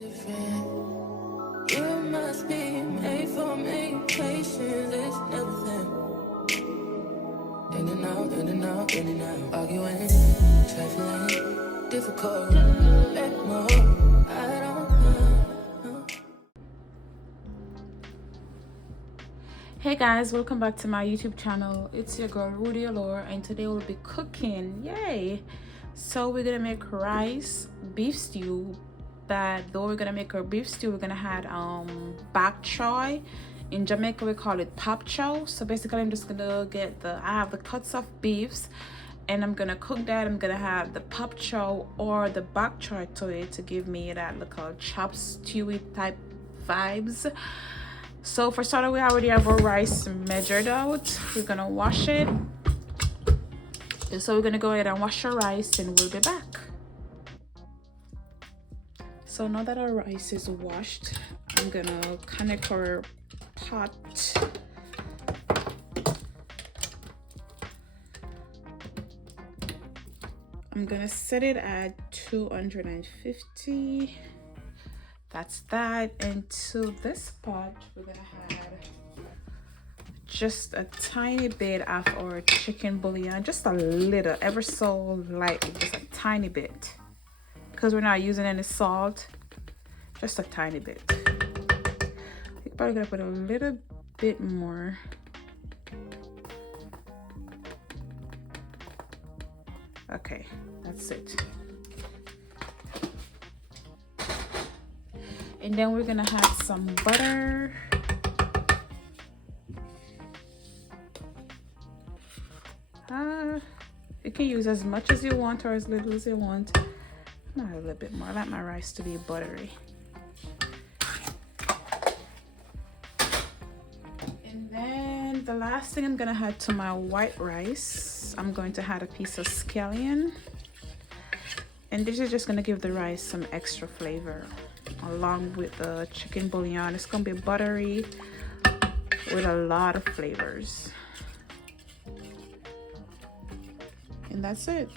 Different. You must be made for me. Patience is everything. In and out, in and out, in and out. Arguing, trifling, difficult. Let more. I don't know. Hey guys, welcome back to my YouTube channel. It's your girl Rudy Allure, and today we'll be cooking. Yay! So we're gonna make rice beef stew. But though we're gonna make our beef stew, we're gonna add bok choy. In Jamaica we call it pop chow. So basically I'm just gonna get I have the cuts of beefs, and I'm gonna cook that. I'm gonna have the pop chow or the bok choy to it to give me that little chop stewy type vibes. So for starter, we already have our rice measured out. We're gonna wash it. So we're gonna go ahead and wash our rice, and we'll be back. So now that our rice is washed, I'm gonna connect our pot. I'm gonna set it at 250. That's that. And to this pot, we're gonna add just a tiny bit of our chicken bouillon, just a little, ever so lightly, just a tiny bit, because we're not using any salt. Just a tiny bit. You're probably gonna put a little bit more. Okay, that's it. And then we're gonna add some butter. You can use as much as you want or as little as you want. Not a little bit more. I like my rice to be buttery. And then the last thing I'm gonna add to my white rice, I'm going to add a piece of scallion. And this is just gonna give the rice some extra flavor along with the chicken bouillon. It's gonna be buttery with a lot of flavors. And that's it.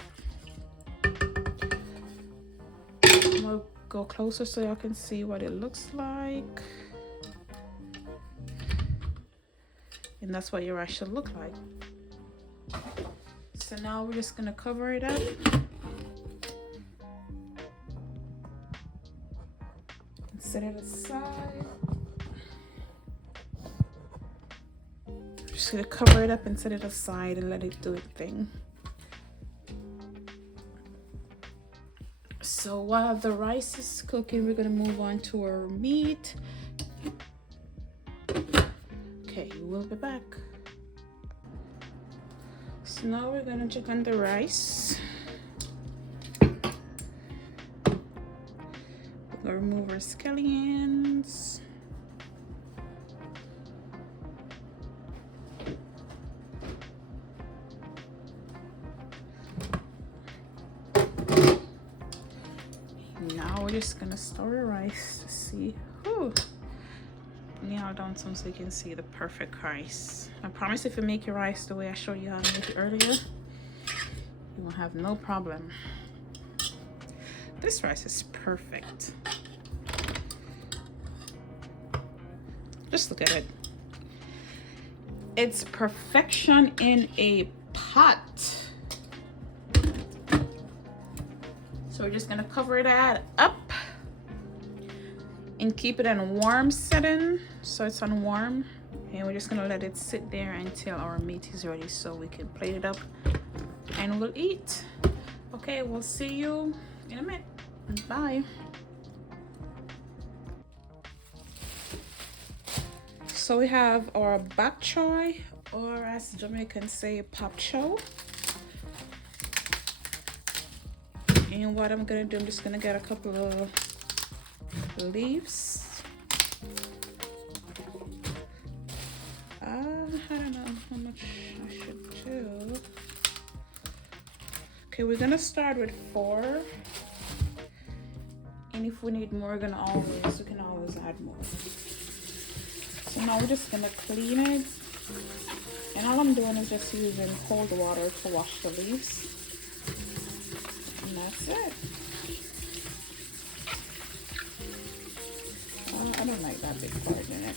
I'm gonna go closer so y'all can see what it looks like. And that's what your rice should look like. So now we're just gonna cover it up. And set it aside. Just gonna cover it up and set it aside and let it do its thing. So while the rice is cooking, we're gonna move on to our meat. Okay, we'll be back. So now we're gonna check on the rice. We're gonna remove our scallions. Now we're just gonna stir the rice to see. Nail down some so you can see the perfect rice. I promise if you make your rice the way I showed you how to make it earlier, you will have no problem. This rice is perfect. Just look at it. It's perfection in a pot. So we're just gonna cover that up and keep it in warm setting, so it's on warm, and we're just gonna let it sit there until our meat is ready so we can plate it up and we'll eat. Okay, we'll see you in a minute. Bye. So we have our bok choy, or as Jamaicans say, pop chow. And what I'm gonna do, I'm just gonna get a couple of leaves. I don't know how much I should do. Okay, we're gonna start with 4. And if we need more, we can always add more. So now we're just gonna clean it. And all I'm doing is just using cold water to wash the leaves. And that's it. big part in it.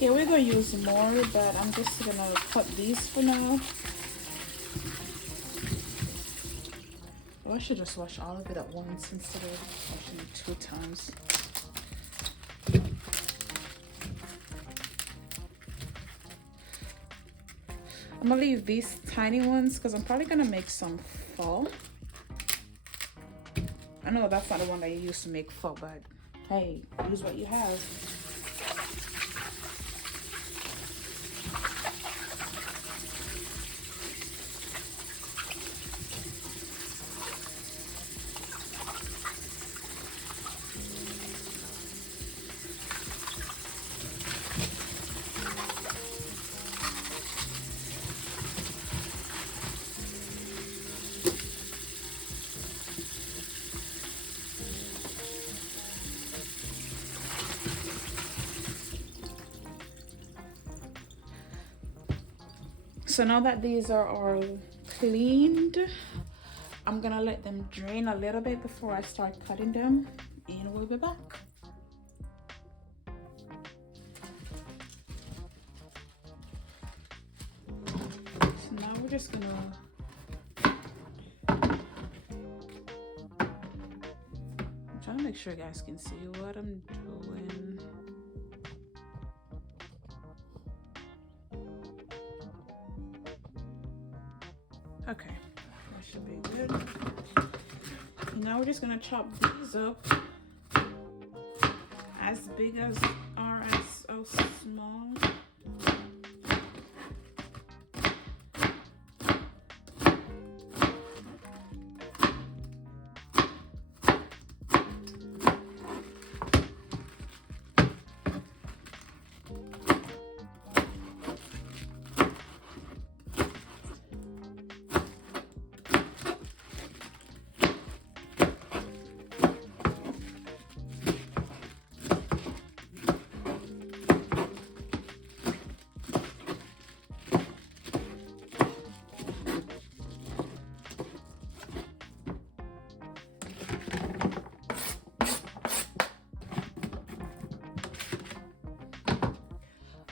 Yeah, we're gonna use more, but I'm just gonna cut these for now. Oh, I should just wash all of it at once instead of washing it 2 times. I'm gonna leave these tiny ones because I'm probably gonna make some pho. I know that's not the one that you used to make pho, but hey, use what you have. So now that these are all cleaned, I'm gonna let them drain a little bit before I start cutting them, and we'll be back. So now we're just gonna I'm trying to make sure you guys can see what I'm doing. Okay, that should be good. And now we're just gonna chop these up as big as or as small.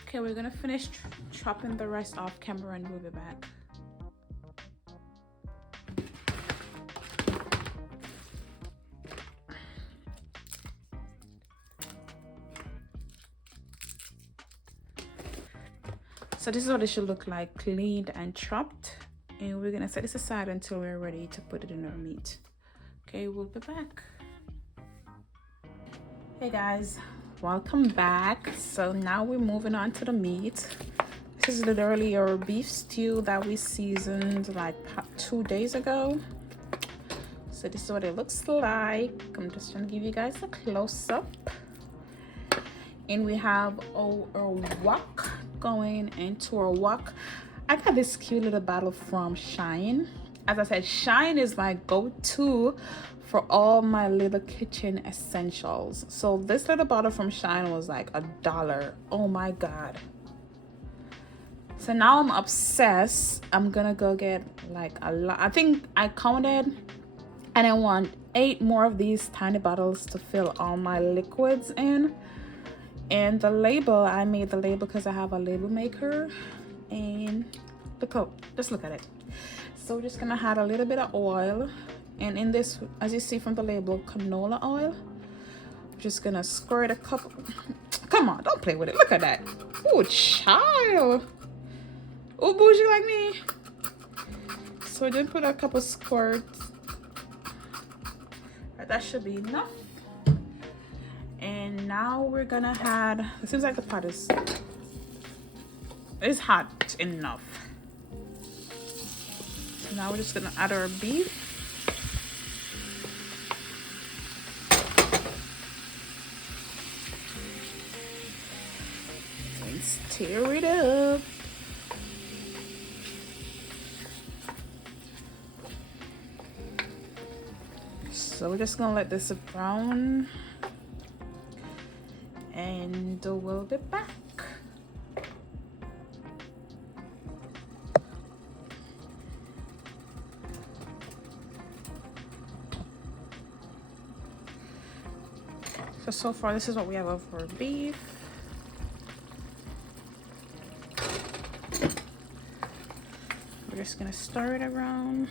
Okay, we're gonna finish chopping the rest off camera and we'll be back. So this is what it should look like, cleaned and chopped. And we're gonna set this aside until we're ready to put it in our meat. Okay, we'll be back. Hey guys, welcome back. So now we're moving on to the meat. This is literally our beef stew that we seasoned like 2 days ago. So this is what it looks like. I'm just trying to give you guys a close-up. And we have our wok going into our wok. I got this cute little bottle from Shine. As I said, Shine is my go-to for all my little kitchen essentials. So this little bottle from Shine was like $1. Oh my god. So now I'm obsessed. I'm gonna go get like a lot. I think I counted and I want 8 more of these tiny bottles to fill all my liquids in. And the label, I made the label because I have a label maker. And just look at it. So we're just gonna add a little bit of oil. And in this, as you see from the label, canola oil. I'm just gonna squirt a couple. Come on, don't play with it. Look at that. Oh, child. Oh, bougie like me. So I did put a couple squirts. Right, that should be enough. And now we're gonna add, it seems like the pot is hot enough. So now we're just gonna add our beef. And stir it up. So we're just gonna let this brown and we'll be back. So far this is what we have of our beef. We're just gonna stir it around.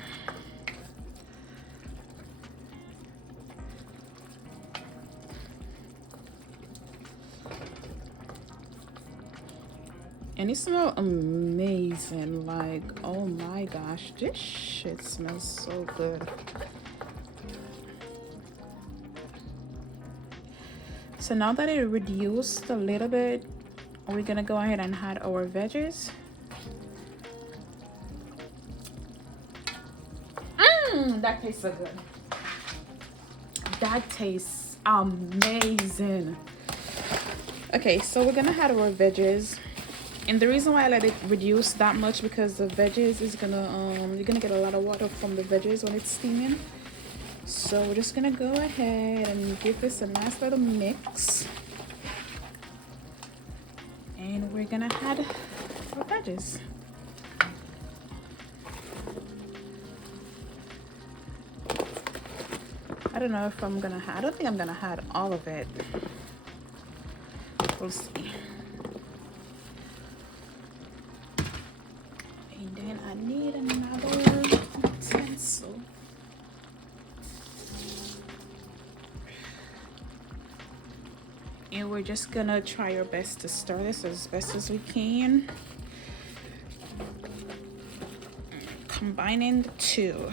And it smells amazing. Like, oh my gosh, this shit smells so good. So now that it reduced a little bit, we're gonna go ahead and add our veggies. That tastes so good. That tastes amazing. Okay, so we're gonna add our veggies. And the reason why I let it reduce that much, because the veggies is gonna you're gonna get a lot of water from the veggies when it's steaming. So we're just gonna go ahead and give this a nice little mix, and we're gonna add our veggies. I don't know if I'm gonna I don't think I'm gonna add all of it. We'll see. And then I need another utensil. And we're just gonna try our best to stir this as best as we can, combining the two.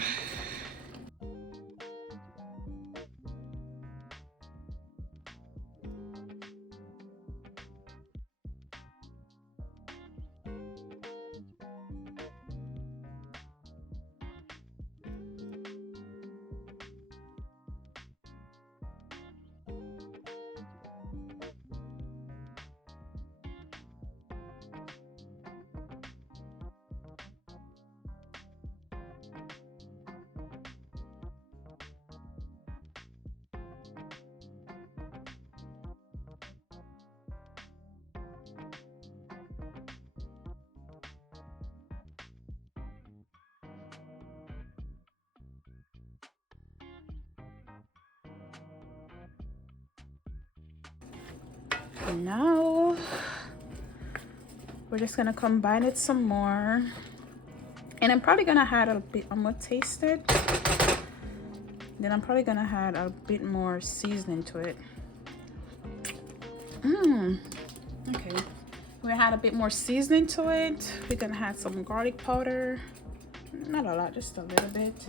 Now we're just gonna combine it some more, and I'm probably gonna add a bit. I'm gonna taste it, then I'm probably gonna add a bit more seasoning to it. Okay, we add a bit more seasoning to it. We're gonna add some garlic powder, not a lot, just a little bit.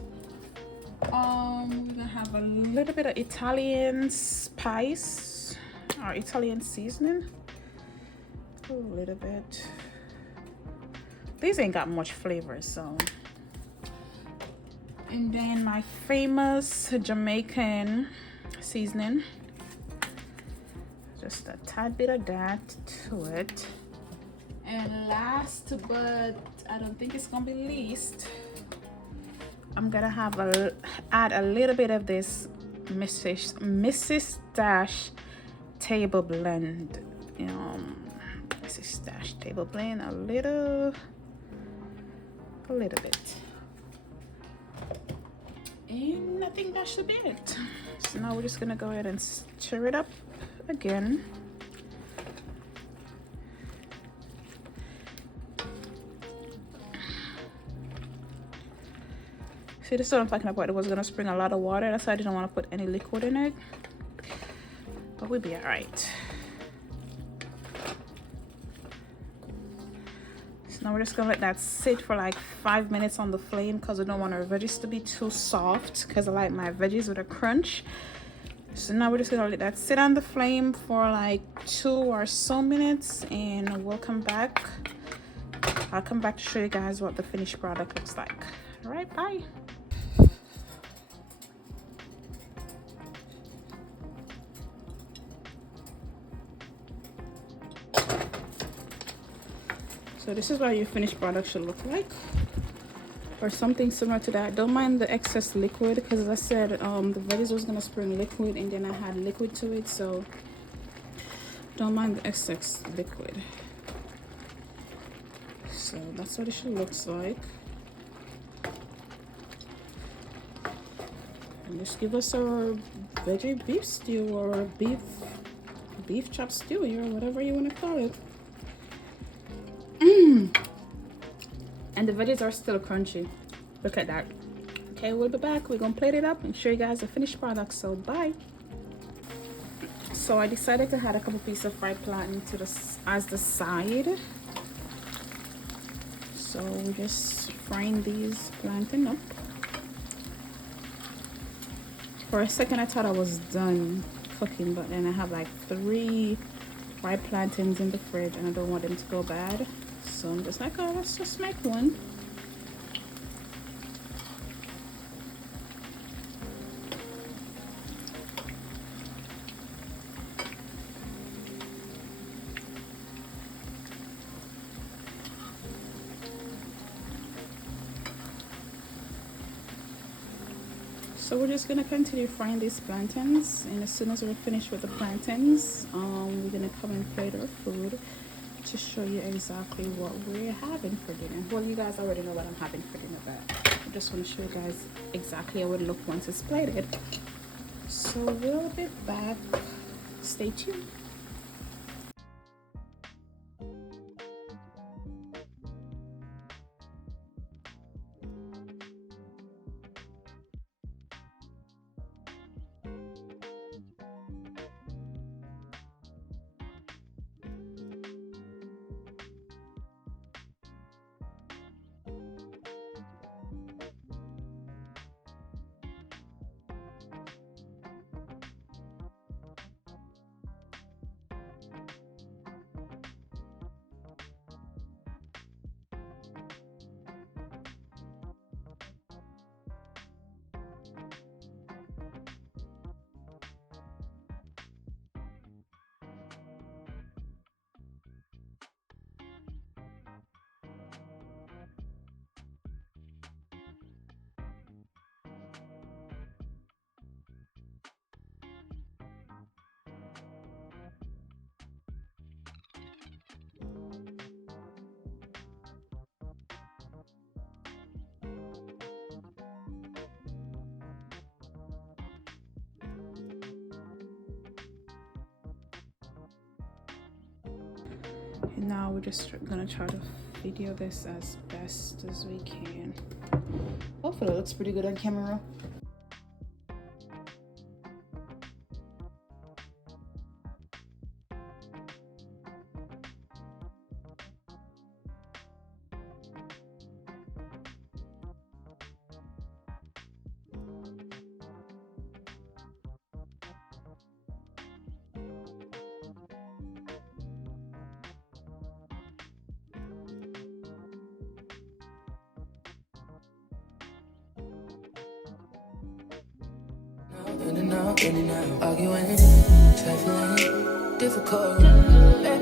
We're gonna have a little bit of Italian spice, or Italian seasoning, a little bit. These ain't got much flavor, so. And then my famous Jamaican seasoning, just a tad bit of that to it. And last but I don't think it's gonna be least, I'm gonna add a little bit of this Mrs. Dash table blend. Mrs. Dash table blend, a little bit. And I think that should be it. So now we're just gonna go ahead and stir it up again. See, this is what I'm talking about. It was gonna spring a lot of water. That's why I didn't want to put any liquid in it. But we'll be all right. So now we're just gonna let that sit for like 5 minutes on the flame, because I don't want our veggies to be too soft, because I like my veggies with a crunch. So now we're just gonna let that sit on the flame for like 2 or so minutes, and we'll come back. I'll come back to show you guys what the finished product looks like. All right, bye. So this is what your finished product should look like. or something similar to that. Don't mind the excess liquid, because as I said, the veggies was gonna spring liquid and then I had liquid to it, so don't mind the excess liquid. So that's what it should look like. And just give us our veggie beef stew or beef chop stewy or whatever you want to call it. And the veggies are still crunchy. Look at that. Okay, we'll be back. We're gonna plate it up and show you guys the finished product. So bye. So I decided to add a couple pieces of fried plantain to this as the side. So we're just frying these plantain up. For a second I thought I was done cooking, but then I have like 3 fried plantains in the fridge and I don't want them to go bad. So I'm just like, oh, let's just make one. So we're just gonna continue frying these plantains, and as soon as we're finished with the plantains, we're gonna come and plate our food to show you exactly what we're having for dinner. Well, you guys already know what I'm having for dinner, but I just want to show you guys exactly how it would look once it's plated. So we'll be back. Stay tuned. And now we're just gonna try to video this as best as we can. Hopefully it looks pretty good on camera. In and out, arguing, trifling, difficult.